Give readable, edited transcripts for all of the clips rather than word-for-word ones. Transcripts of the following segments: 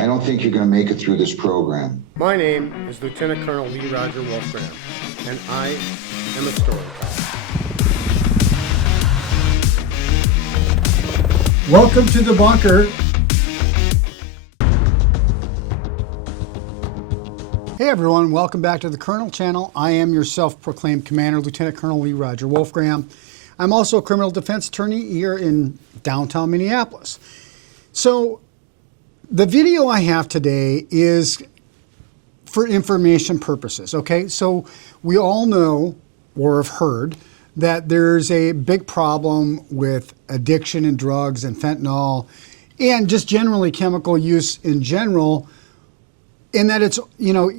I don't think you're going to make it through this program. My name is Lieutenant Colonel Lee Roger Wolfgram, and I am a storyteller. Welcome to the bunker. Hey everyone, welcome back to the Colonel channel. I am your self-proclaimed commander, Lieutenant Colonel Lee Roger Wolfgram. I'm also a criminal defense attorney here in downtown Minneapolis. So the video I have today is for information purposes, okay? So we all know or have heard that there's a big problem with addiction and drugs and fentanyl and just generally chemical use in general, in that it's, you know,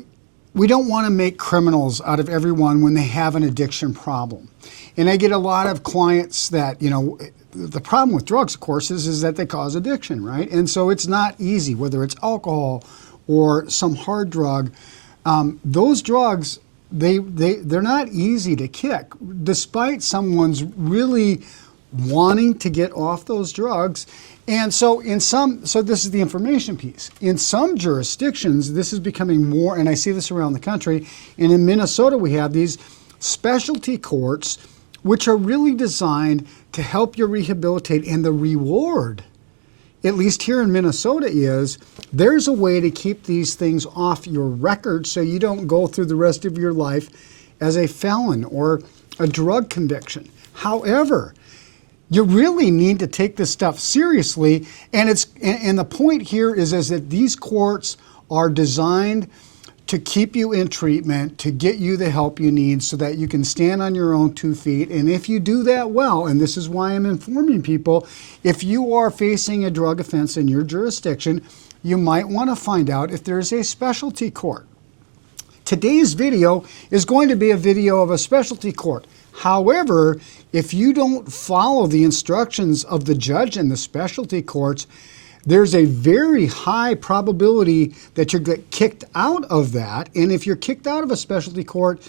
we don't want to make criminals out of everyone when they have an addiction problem. And I get a lot of clients that, you know, the problem with drugs, of course, is that they cause addiction, right? And so it's not easy, whether it's alcohol or some hard drug. Those drugs, they're not easy to kick, despite someone's really wanting to get off those drugs. And so so this is the information piece. In some jurisdictions, this is becoming more, and I see this around the country, and in Minnesota we have these specialty courts which are really designed to help you rehabilitate, and the reward, at least here in Minnesota, is there's a way to keep these things off your record so you don't go through the rest of your life as a felon or a drug conviction. However, you really need to take this stuff seriously, and the point here is that these courts are designed to keep you in treatment, to get you the help you need so that you can stand on your own 2 feet. And if you do that well, and this is why I'm informing people, if you are facing a drug offense in your jurisdiction, you might want to find out if there's a specialty court. Today's video is going to be a video of a specialty court. However, if you don't follow the instructions of the judge in the specialty courts, there's a very high probability that you'll get kicked out of that. And if you're kicked out of a specialty court,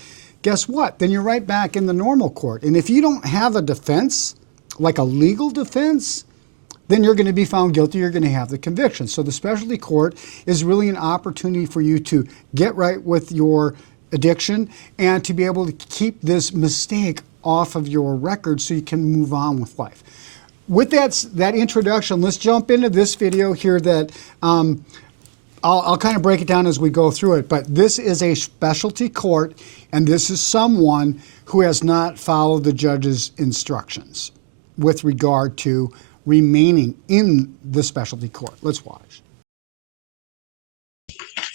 guess what? Then you're right back in the normal court. And if you don't have a defense, like a legal defense, then you're going to be found guilty. You're going to have the conviction. So the specialty court is really an opportunity for you to get right with your addiction and to be able to keep this mistake off of your record so you can move on with life. With that introduction, let's jump into this video here that I'll kind of break it down as we go through it. But this is a specialty court, and this is someone who has not followed the judge's instructions with regard to remaining in the specialty court. Let's watch.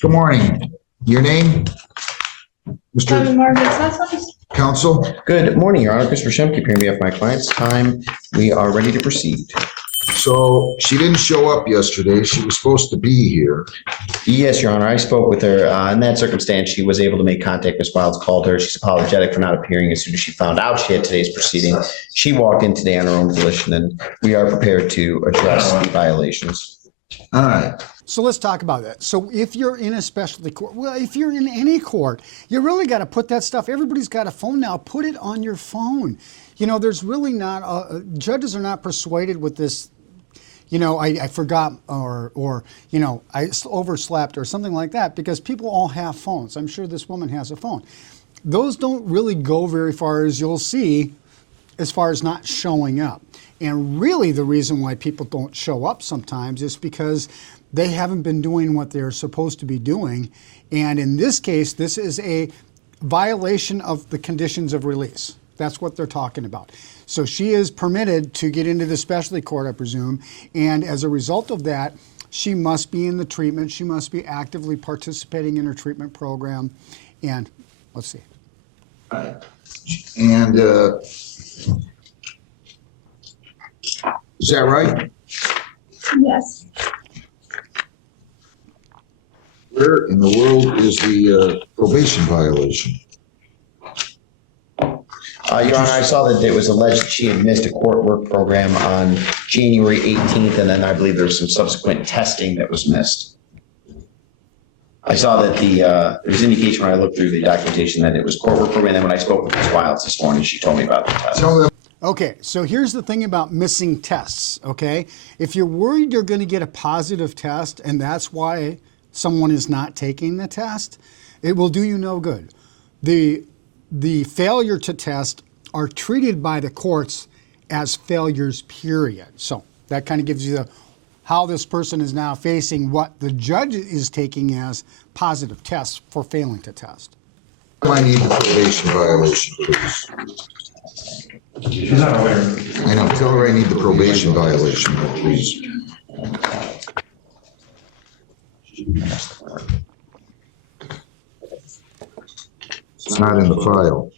Good morning. Your name? Mr. Counsel? Good morning, Your Honor. Christopher Shemke, appearing on behalf of my client's time. We are ready to proceed. So she didn't show up yesterday. She was supposed to be here. Yes, Your Honor. I spoke with her. In that circumstance, she was able to make contact. Ms. Wilds called her. She's apologetic for not appearing as soon as she found out she had today's proceeding. She walked in today on her own volition, and we are prepared to address the violations. All right. So let's talk about that. So if you're in a specialty court, well, if you're in any court, you really got to put that stuff. Everybody's got a phone now. Put it on your phone. You know, there's really not, judges are not persuaded with this, you know, I forgot or, you know, I overslept or something like that, because people all have phones. I'm sure this woman has a phone. Those don't really go very far, as you'll see, as far as not showing up. And really the reason why people don't show up sometimes is because they haven't been doing what they're supposed to be doing. And in this case, this is a violation of the conditions of release. That's what they're talking about. So she is permitted to get into the specialty court, I presume. And as a result of that, she must be in the treatment. She must be actively participating in her treatment program. And let's see. All right. And is that right? Yes. Where in the world is the probation violation? Your Honor, I saw that it was alleged that she had missed a court work program on January 18th, and then I believe there was some subsequent testing that was missed. I saw that there was indication when I looked through the documentation that it was court work program, and then when I spoke with Ms. Wilds this morning, she told me about the test. Okay, so here's the thing about missing tests, okay? If you're worried you're going to get a positive test and that's why someone is not taking the test, it will do you no good. The failure to test are treated by the courts as failures, period. So that kind of gives you how this person is now facing what the judge is taking as positive tests for failing to test. I need the probation violation, please. She's not aware. I know, tell her I need the probation violation, please. It's not in the file.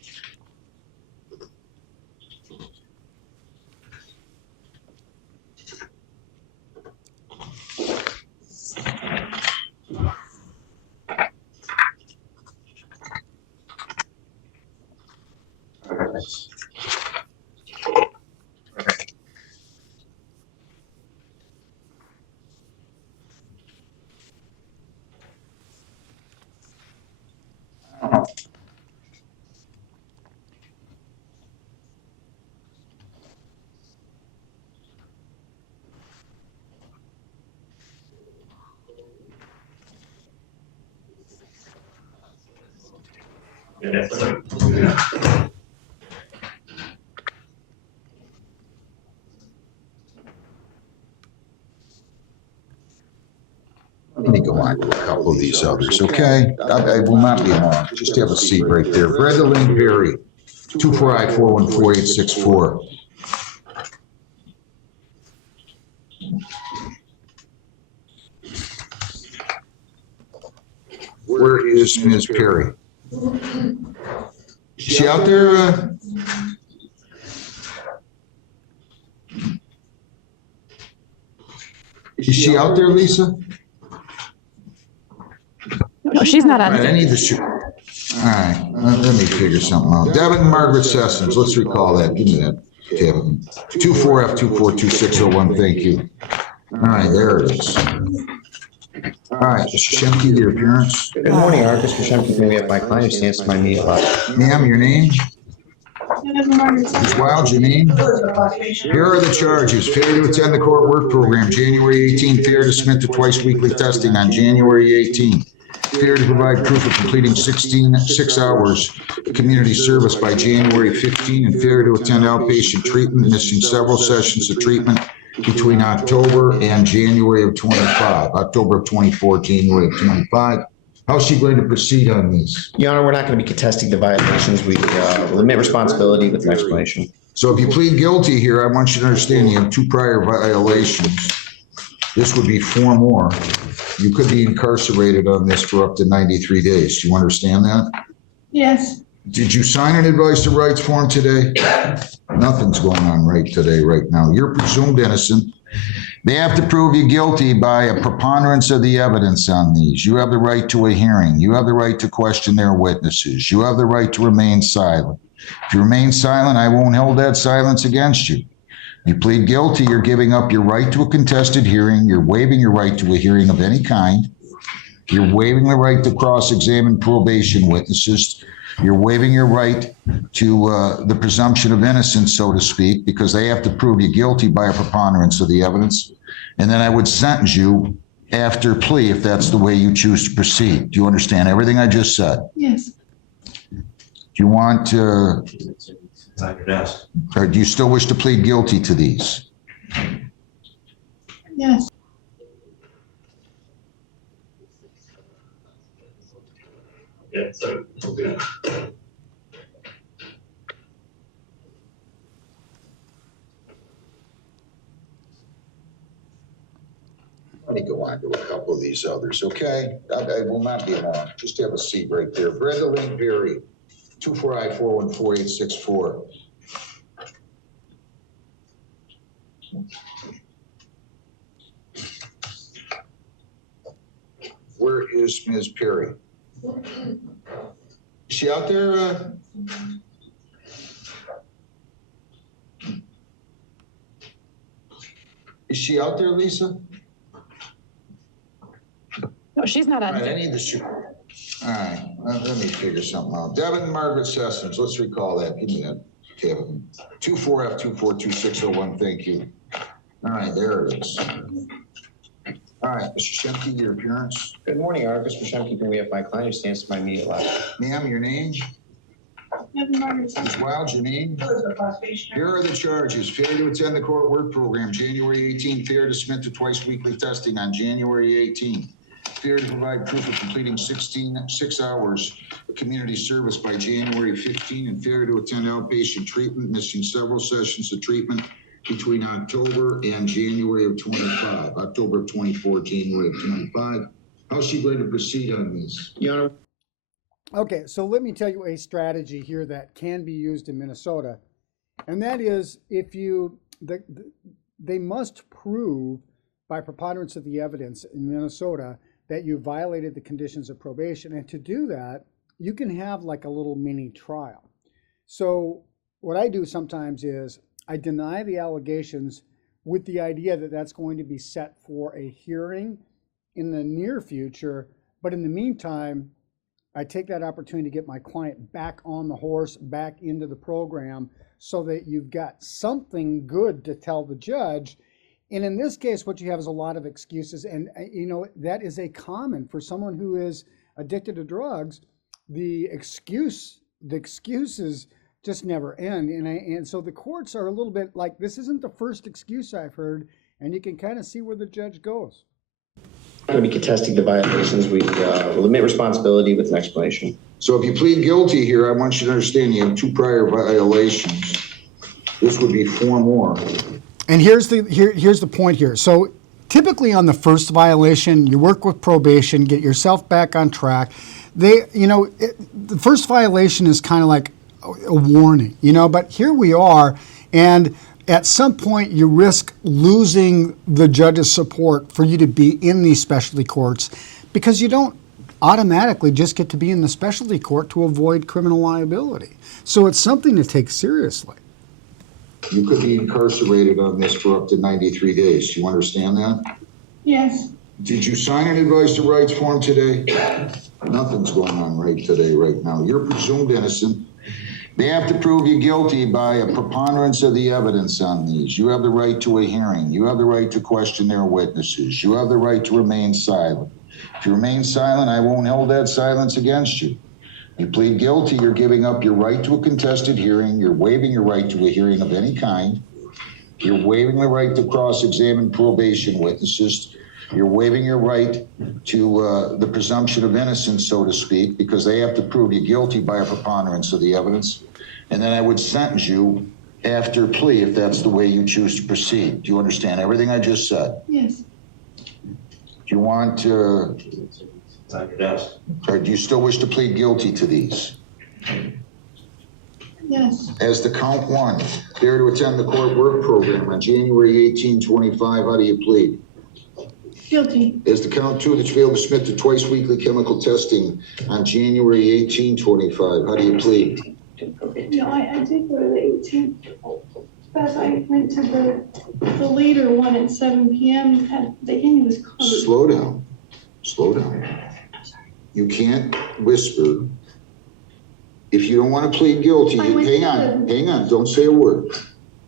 Let me go on to a couple of these others, okay? I will not be long. Just have a seat right there. Brenda Lynn Perry, 248-414-4864. Where is Ms. Perry? Is she out there? Is she out there, Lisa? No, she's not on. All right, I need the shoot. All right, let me figure something out. Devin and Margaret Sessions, let's recall that. Give me that, Devin. 24F242601, thank you. All right, there it is. All right, Mr. Shemke, your appearance. Good morning, Arcus Kashemki. May we have my client who stands to my meeting lot. Ma'am, your name? Ms. Wild, your name? Here are the charges. Failure to attend the court work program, January 18. Failure to submit to twice weekly testing on January 18. Failure to provide proof of completing 6 hours of community service by January 15, and failure to attend outpatient treatment, missing several sessions of treatment between October and January of 25, October of 24, January of 25. How's she going to proceed on these? Your Honor, we're not going to be contesting the violations. We will admit responsibility with an explanation. So if you plead guilty here, I want you to understand you have 2 prior violations. This would be 4 more. You could be incarcerated on this for up to 93 days. Do you understand that? Yes. Did you sign an advice of rights form today? Nothing's going on right today, right now. You're presumed innocent. They have to prove you guilty by a preponderance of the evidence on these. You have the right to a hearing. You have the right to question their witnesses. You have the right to remain silent. If you remain silent, I won't hold that silence against you. You plead guilty, you're giving up your right to a contested hearing. You're waiving your right to a hearing of any kind. You're waiving the right to cross-examine probation witnesses. You're waiving your right to the presumption of innocence, so to speak, because they have to prove you guilty by a preponderance of the evidence. And then I would sentence you after plea if that's the way you choose to proceed. Do you understand everything I just said? Yes. Do you want to, It's on your desk. or do you still wish to plead guilty to these? Yes. Yeah, so, okay. Let me go on to a couple of these others, okay? I will not be long. Just have a seat right there. Brenda Lynn Perry, 248-414-4864. Where is Ms. Perry? Is she out there? Is she out there, Lisa? No, she's not All on. right, I need the shoot. All right, let me figure something out. Devin and Margaret Sessions, let's recall that. Give me that. Kevin. 24F242601, thank you. All right, there it is. All right, Mr. Shemke, your appearance. Good morning, Argus. For Shemke, we have my client who stands to my immediate left. Ma'am, your name? Ms. Wild, your name? Here are the charges. Failure to attend the court work program, January 18. Failure to submit to twice weekly testing on January 18. Failure to provide proof of completing 6 hours of community service by January 15, and failure to attend outpatient treatment, missing several sessions of treatment between October and January of 25. October of 24, January of 25. How's she going to proceed on these? Your Honor. Okay, so let me tell you a strategy here that can be used in Minnesota, and that is if they must prove by preponderance of the evidence in Minnesota that you violated the conditions of probation, and to do that, you can have like a little mini trial. So what I do sometimes is I deny the allegations with the idea that that's going to be set for a hearing in the near future, but in the meantime, I take that opportunity to get my client back on the horse, back into the program, so that you've got something good to tell the judge. And in this case, what you have is a lot of excuses. And, that is a common for someone who is addicted to drugs. The excuses just never end. And so the courts are a little bit like, this isn't the first excuse I've heard, and you can kind of see where the judge goes. Going to be contesting the violations. We will admit responsibility with an explanation. So if you plead guilty here, I want you to understand you have 2 prior violations. This would be 4 more. And here's the point here. So typically on the first violation, you work with probation, get yourself back on track. The first violation is kind of like a warning, but here we are, and at some point you risk losing the judge's support for you to be in these specialty courts, because you don't automatically just get to be in the specialty court to avoid criminal liability. So it's something to take seriously. You could be incarcerated on this for up to 93 days. Do you understand that? Yes. Did you sign an advice to rights form today? Nothing's going on right today, right now. You're presumed innocent. They have to prove you guilty by a preponderance of the evidence on these. You have the right to a hearing. You have the right to question their witnesses. You have the right to remain silent. If you remain silent, I won't hold that silence against you. You plead guilty, you're giving up your right to a contested hearing. You're waiving your right to a hearing of any kind. You're waiving the right to cross-examine probation witnesses. You're waiving your right to the presumption of innocence, so to speak, because they have to prove you guilty by a preponderance of the evidence. And then I would sentence you after plea if that's the way you choose to proceed. Do you understand everything I just said? Yes. Do you want to, It's on your desk. or do you still wish to plead guilty to these? Yes. As to count 1, failure to attend the court work program on January 18, 25, how do you plead? Guilty. As to count 2, that you failed to submit to twice weekly chemical testing on January 18, 25, how do you plead? No, I did go to the 18th, but I went to the later one at 7 p.m. The inn was closed. Slow down. Slow down. You can't whisper. If you don't want to plead guilty, I went hang to on, don't say a word.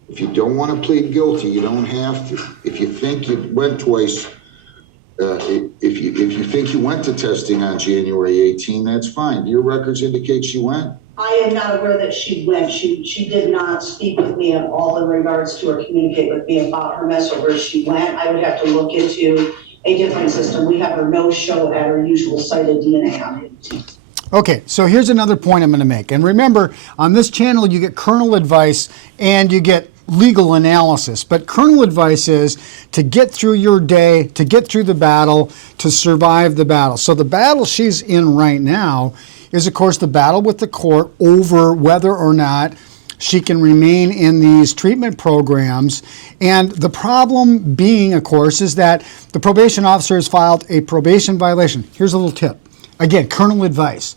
If you don't want to plead guilty, you don't have to. If you think you went twice, if you think you went to testing on January 18, that's fine. Your records indicate she went. I am not aware that she went. She did not speak with me at all in regards to or communicate with me about her mess or where she went. I would have to look into a different system. We have her no show at her usual site of DNA on it. Okay, so here's another point I'm going to make. And remember, on this channel, you get kernel advice and you get legal analysis. But kernel advice is to get through your day, to get through the battle, to survive the battle. So the battle she's in right now is, of course, the battle with the court over whether or not she can remain in these treatment programs. And the problem being, of course, is that the probation officer has filed a probation violation. Here's a little tip. Again, kernel advice.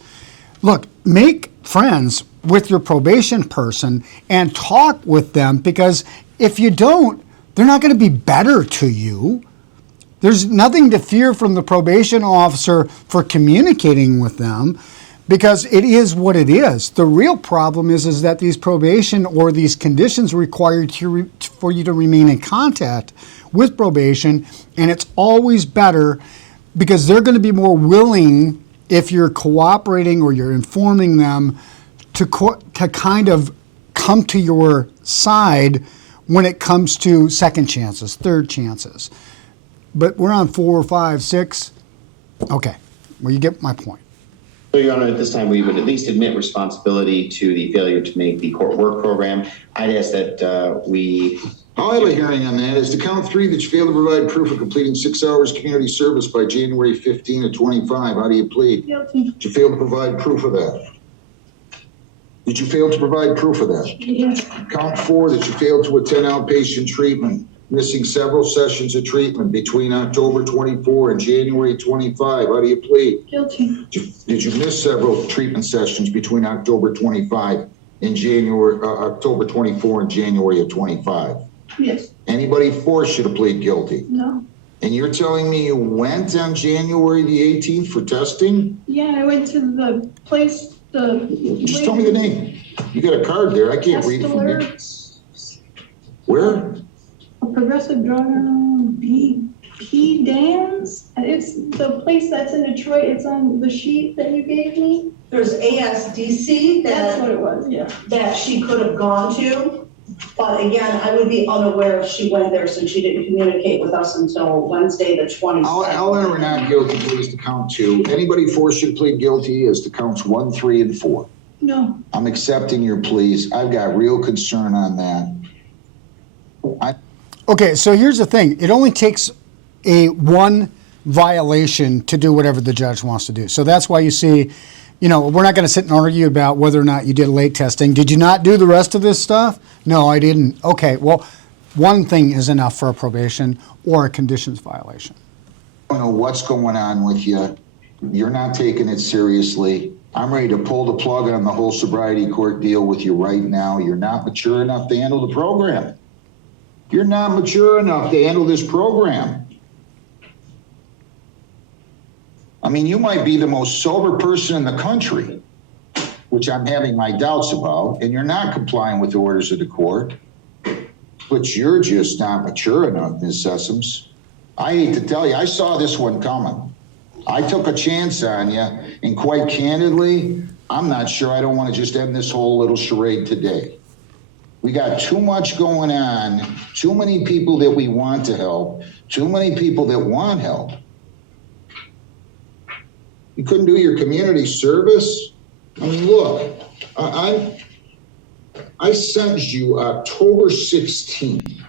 Look, make friends with your probation person and talk with them, because if you don't, they're not going to be better to you. There's nothing to fear from the probation officer for communicating with them. because it is what it is. The real problem is that these probation or these conditions require for you to remain in contact with probation, and it's always better because they're going to be more willing if you're cooperating or you're informing them to kind of come to your side when it comes to second chances, third chances. But we're on 4, 5, 6. Okay, well, you get my point. So, Your Honor, at this time, we would at least admit responsibility to the failure to make the court work program. I'd ask that we... I'll have a hearing on that. Is to count 3 that you failed to provide proof of completing 6 hours community service by January 15 of 25. How do you plead? Guilty. Did you fail to provide proof of that? Did you fail to provide proof of that? Yes. Count 4 that you failed to attend outpatient treatment, missing several sessions of treatment between October 24 and January 25. How do you plead? Guilty. Did you miss several treatment sessions between October 25 and October 24 and January of 25? Yes. Anybody forced you to plead guilty? No. And you're telling me you went on January the 18th for testing? Yeah, I went to the place, Just tell me the name. You got a card there. I can't read from here. Where? A progressive drug, P. Dan's. It's the place that's in Detroit. It's on the sheet that you gave me. There's ASDC That's what it was, yeah. that she could have gone to. But again, I would be unaware if she went there since she didn't communicate with us until Wednesday, the 22nd. I'll enter a not guilty pleas to count 2. Anybody forced you to plead guilty as to counts 1, 3, and 4? No. I'm accepting your pleas. I've got real concern on that. Okay, so here's the thing. It only takes one violation to do whatever the judge wants to do. So that's why you see, we're not going to sit and argue about whether or not you did late testing. Did you not do the rest of this stuff? No, I didn't. Okay, well, one thing is enough for a probation or a conditions violation. I don't know what's going on with you. You're not taking it seriously. I'm ready to pull the plug on the whole sobriety court deal with you right now. You're not mature enough to handle the program. You're not mature enough to handle this program. I mean, you might be the most sober person in the country, which I'm having my doubts about, and you're not complying with the orders of the court, but you're just not mature enough, Ms. Sessoms. I hate to tell you, I saw this one coming. I took a chance on you, and quite candidly, I'm not sure I don't want to just end this whole little charade today. We got too much going on, too many people that we want to help, too many people that want help. You couldn't do your community service? I mean, look, I sent you October 16th.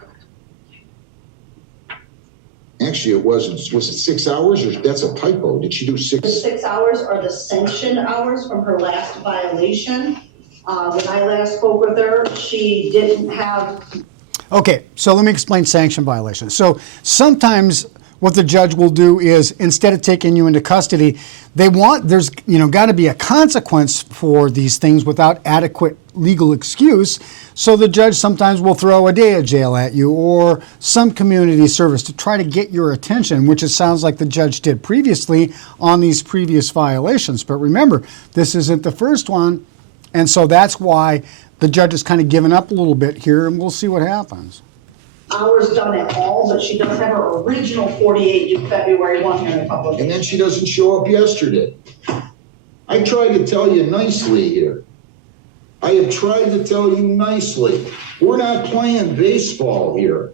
Actually, it wasn't. Was it 6 hours? Or that's a typo. Did she do 6? The 6 hours are the sanctioned hours from her last violation. When I last spoke with her, she didn't have. Okay, so let me explain sanction violation. So sometimes what the judge will do is, instead of taking you into custody, there's got to be a consequence for these things without adequate legal excuse. So the judge sometimes will throw a day of jail at you or some community service to try to get your attention, which it sounds like the judge did previously on these previous violations. But remember, this isn't the first one. And so that's why the judge has kind of given up a little bit here, and we'll see what happens. Hours done at all, but she does have her original 48 due February 1 here in a couple of days. And then she doesn't show up yesterday. I tried to tell you nicely here. I have tried to tell you nicely. We're not playing baseball here.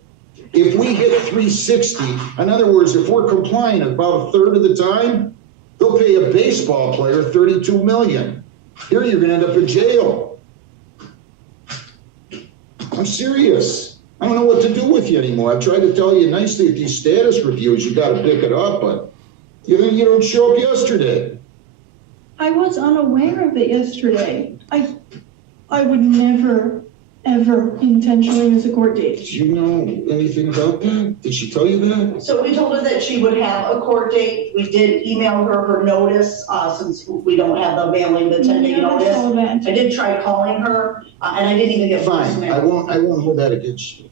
If we hit 360, in other words, if we're complying about a third of the time, they'll pay a baseball player $32 million. Here you're gonna end up in jail. I'm serious. I don't know what to do with you anymore. I've tried to tell you nicely at these status reviews, you gotta pick it up, but you don't show up yesterday. I was unaware of it yesterday. I would never, ever intentionally miss a court date. Do you know anything about that? Did she tell you that? So we told her that she would have a court date. We did email her notice, since we don't have the mailing, the 10-day notice. I did try calling her, and I didn't even get Fine, voicemail. I won't hold that against you.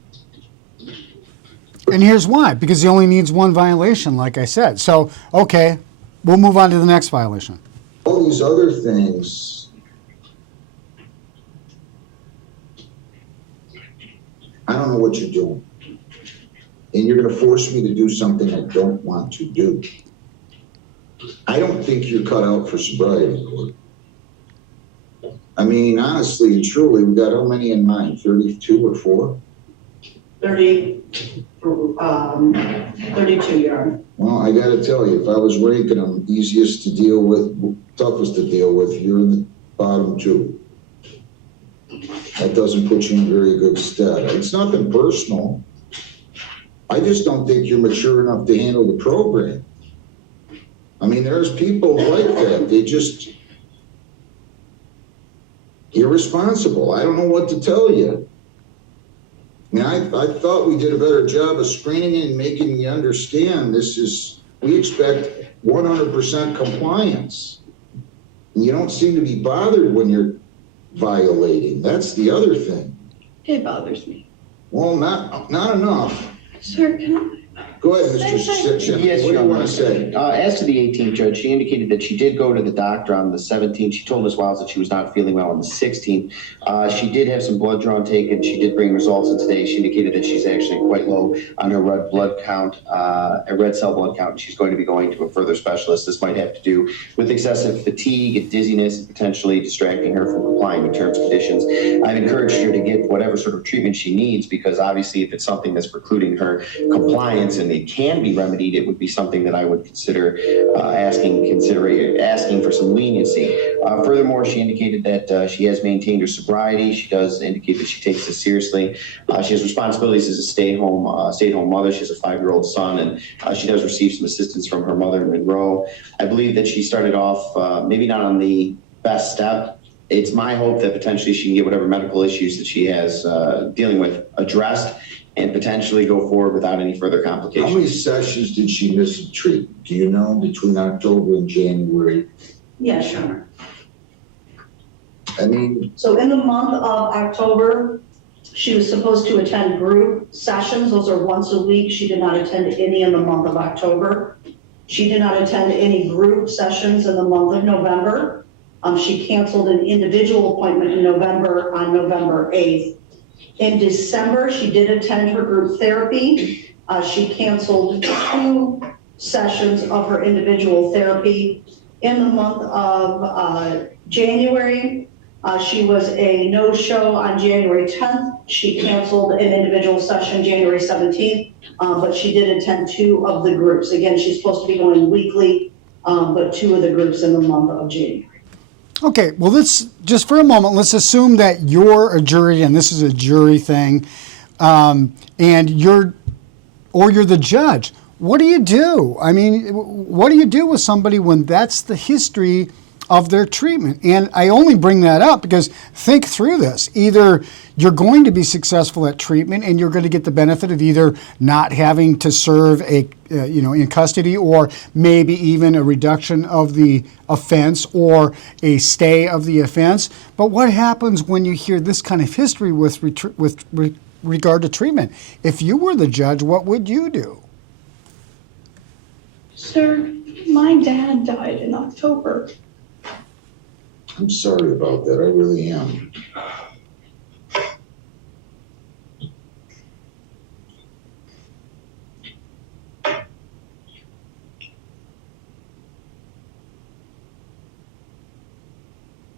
And here's why, because he only needs one violation, like I said. So, okay, we'll move on to the next violation. all these other things, I don't know what you're doing. And you're gonna force me to do something I don't want to do. I don't think you're cut out for sobriety court. I mean, honestly and truly, we got how many in mind? 32 or 4? 32, Your Honor. Well, I gotta tell you, if I was ranking them easiest to deal with, toughest to deal with, you're in the bottom 2. That doesn't put you in very good stead. It's nothing personal. I just don't think you're mature enough to handle the program. I mean, there's people like that. They just irresponsible. I don't know what to tell you. I mean, I thought we did a better job of screening it and making you understand we expect 100% compliance. And you don't seem to be bothered when you're violating. That's the other thing. It bothers me. Well, not enough. Sir, can I? Go ahead, Mr. Sitchin. Yes, What do Your you want Honor. to say? As to the 18th, Judge, she indicated that she did go to the doctor on the 17th. She told Ms. Wiles that she was not feeling well on the 16th. She did have some blood drawn taken. She did bring results in today. She indicated that she's actually quite low on her red blood count, a red cell blood count, and she's going to be going to a further specialist. This might have to do with excessive fatigue and dizziness, and potentially distracting her from complying with terms and conditions. I've encouraged her to get whatever sort of treatment she needs, because obviously if it's something that's precluding her compliance and it can be remedied, it would be something that I would consider asking for some leniency. Furthermore, she indicated that she has maintained her sobriety. She does indicate that she takes this seriously. She has responsibilities as a stay-at-home mother. She has a 5-year-old son, and she does receive some assistance from her mother in Monroe. I believe that she started off maybe not on the best step. It's my hope that potentially she can get whatever medical issues that she has dealing with addressed, and potentially go forward without any further How complications. many sessions did she miss of treatment? Do you know, between October and January? Yes, Your Honor. I mean, So in the month of October, she was supposed to attend group sessions. Those are once a week. She did not attend any in the month of October. She did not attend any group sessions in the month of November. She canceled an individual appointment in November on November 8th. In December, she did attend her group therapy. She canceled 2 sessions of her individual therapy. In the month of January, she was a no-show on January 10th. She canceled an individual session January 17th, but she did attend 2 of the groups. Again, she's supposed to be going weekly, but 2 of the groups in the month of January. Okay, well, let's just for a moment, let's assume that you're a jury and this is a jury thing, and you're the judge. What do you do? I mean, what do you do with somebody when that's the history of their treatment? And I only bring that up because think through this. Either you're going to be successful at treatment and you're going to get the benefit of either not having to serve in custody, or maybe even a reduction of the offense or a stay of the offense. But what happens when you hear this kind of history with regard to treatment? If you were the judge, what would you do? Sir, my dad died in October. I'm sorry about that. I really am.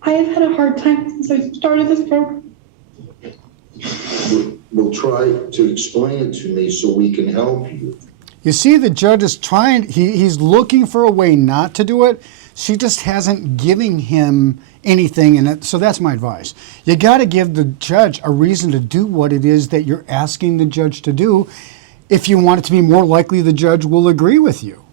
I have had a hard time since I started this program. We'll try to explain it to me so we can help you. You see, the judge is trying, he's looking for a way not to do it. She just hasn't given him anything in it. So that's my advice. You got to give the judge a reason to do what it is that you're asking the judge to do. If you want it to be more likely the judge will agree with you.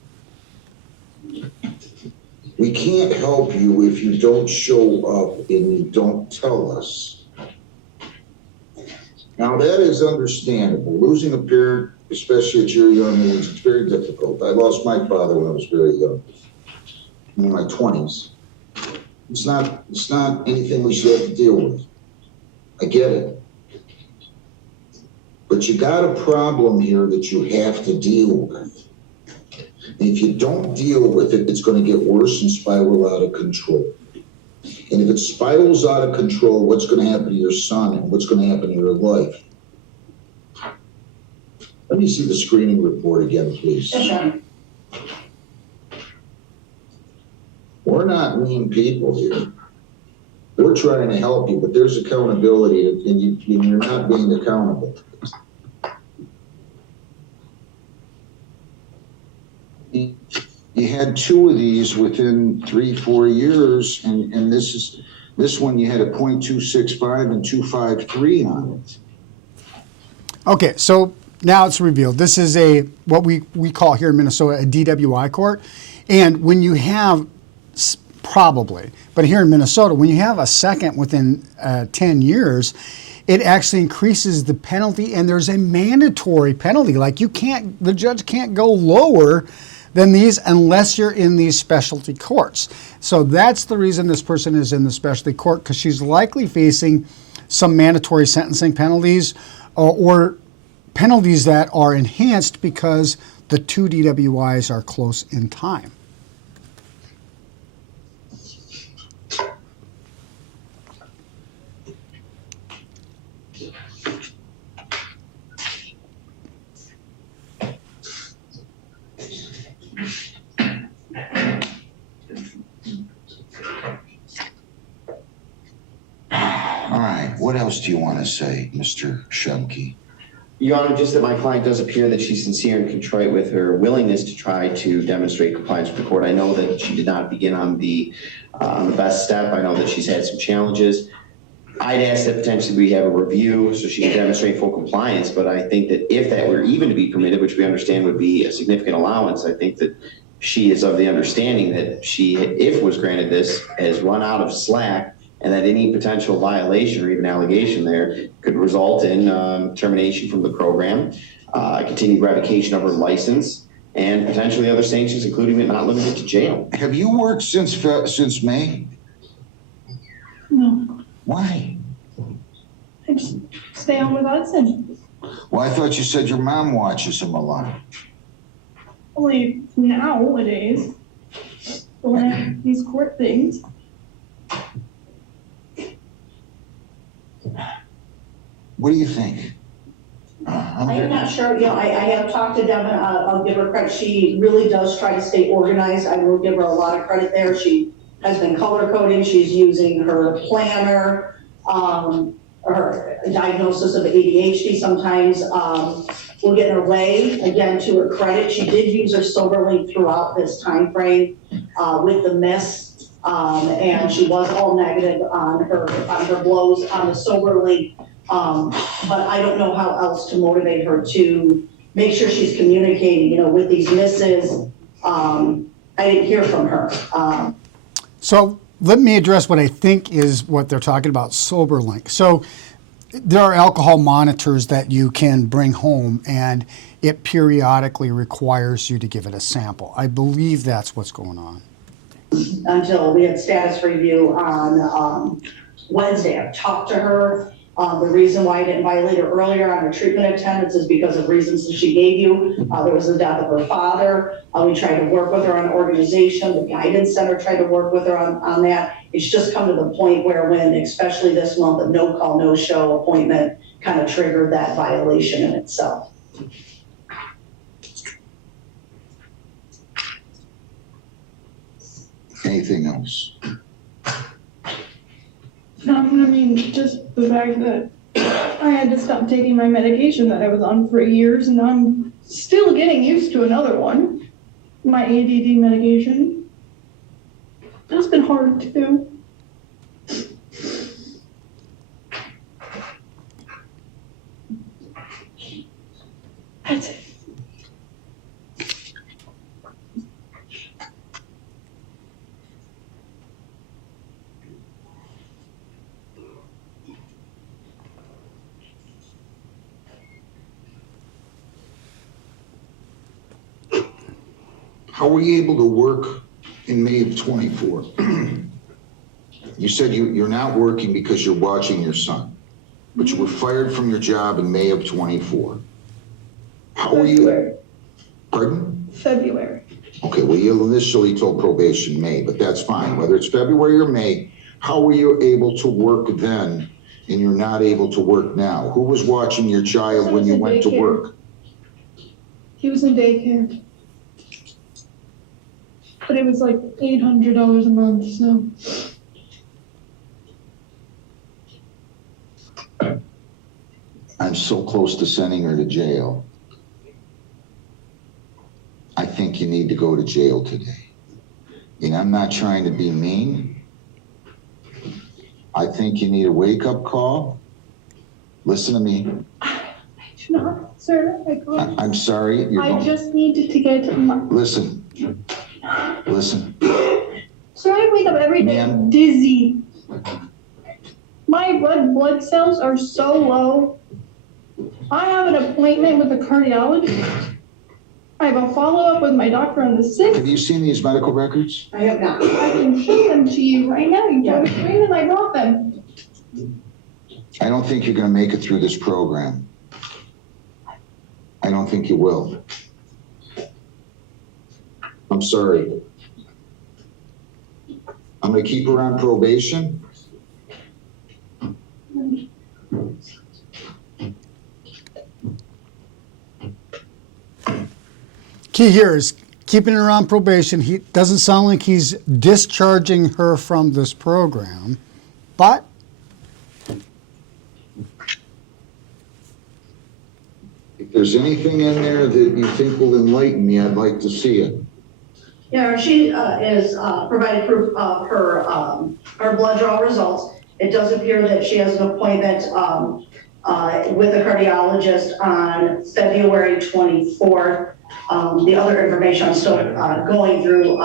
We can't help you if you don't show up and you don't tell us. Now, that is understandable. Losing a parent, especially at your young age, it's very difficult. I lost my father when I was very young, in my 20s. It's not anything we should have to deal with. I get it. But you got a problem here that you have to deal with. If you don't deal with it, it's going to get worse and spiral out of control. And if it spirals out of control, what's going to happen to your son and what's going to happen to your life? Let me see the screening report again, please. We're not mean people here. We're trying to help you, but there's accountability, and you're not being accountable. You had 2 of these within 3-4 years, and this one you had a .265 and 253 on it. Okay, so now it's revealed. This is what we call here in Minnesota a DWI court. And when you have, probably, but here in Minnesota, when you have a second within 10 years, it actually increases the penalty, and there's a mandatory penalty. Like the judge can't go lower than these unless you're in these specialty courts. So that's the reason this person is in the specialty court, because she's likely facing some mandatory sentencing penalties or penalties that are enhanced because the 2 DWIs are close in time. All right, what else do you want to say, Mr. Shumke? Your Honor, just that my client does appear that she's sincere and contrite with her willingness to try to demonstrate compliance with the court. I know that she did not begin on the best step. I know that she's had some challenges. I'd ask that potentially we have a review so she can demonstrate full compliance, but I think that if that were even to be permitted, which we understand would be a significant allowance, I think that she is of the understanding that she, if was granted this, has run out of slack, and that any potential violation or even allegation there could result in termination from the program, continued revocation of her license, and potentially other sanctions, including but not limited to jail. Have you worked since May? No, Why? I just stay on with Hudson. Well, I thought you said your mom watches him a lot. Only nowadays. But when I have these court things, What do you think? I'm not sure, I have talked to Devin, I'll give her credit, she really does try to stay organized, I will give her a lot of credit there, she has been color coding, she's using her planner, her diagnosis of ADHD sometimes will get in her way. Again, to her credit, she did use her SoberLink throughout this time frame with the miss, and she was all negative on her blows on the SoberLink. But I don't know how else to motivate her to make sure she's communicating, with these misses. I didn't hear from her. So let me address what I think is what they're talking about, SoberLink. So there are alcohol monitors that you can bring home, and it periodically requires you to give it a sample. I believe that's what's going on. Until we had status review on Wednesday. I've talked to her. The reason why I didn't violate her earlier on her treatment attendance is because of reasons that she gave you. There was the death of her father. We tried to work with her on organization. The guidance center tried to work with her on that. It's just come to the point where when, especially this month, a no call, no show appointment kind of triggered that violation in itself. Anything else? I mean, just the fact that I had to stop taking my medication that I was on for years, and I'm still getting used to another one, my ADD medication. That's been hard too. That's it. How were you able to work in May of 24? You said you're not working because you're watching your son, but you were fired from your job in May of 24. How were you? February. Pardon? February. Okay, well, you initially told probation May, but that's fine. Whether it's February or May, how were you able to work then and you're not able to work now? Who was watching your child when you went to work? He was in daycare. But it was like $800 a month, so. I'm so close to sending her to jail. I think you need to go to jail today. And I'm not trying to be mean. I think you need a wake-up call. Listen to me. I do not, sir. I'm sorry. I just needed to get my. Listen. Listen. So I wake up every day Ma'am. dizzy. My red blood cells are so low. I have an appointment with a cardiologist. I have a follow-up with my doctor on the 6th. Have you seen these medical records? I have not. I can show them to you right now. You told me to bring them, I brought them. I don't think you're going to make it through this program. I don't think you will. I'm sorry. I'm going to keep her on probation. Key here is keeping her on probation. He doesn't sound like he's discharging her from this program, but If there's anything in there that you think will enlighten me, I'd like to see it. Yeah, she is provided proof of her blood draw results. It does appear that she has an appointment with a cardiologist on February 24th. The other information I'm still going through,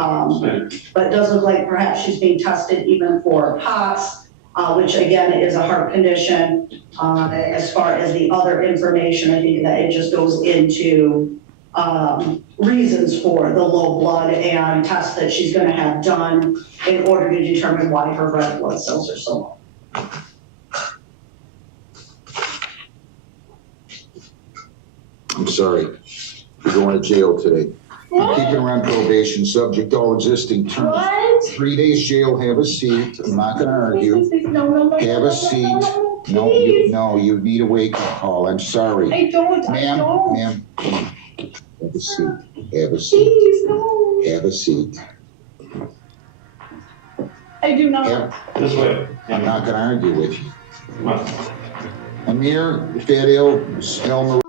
but it does look like perhaps she's being tested even for POTS, which again is a heart condition. As far as the other information, I think that it just goes into reasons for the low blood and tests that she's going to have done in order to determine why her red blood cells are so low. I'm sorry. You're going to jail today. I'm keeping her on probation, subject to all existing terms. What? 3 days jail, have a seat. I'm not going to argue. Please, no, Have a seat. No, you need a wake-up call. I'm sorry. I don't. Ma'am, come on. Have a seat. Have a seat. Please, no. Have a seat. I do not. This way. I'm not going to argue with you. Come on. Amir, Fadil, Elmer.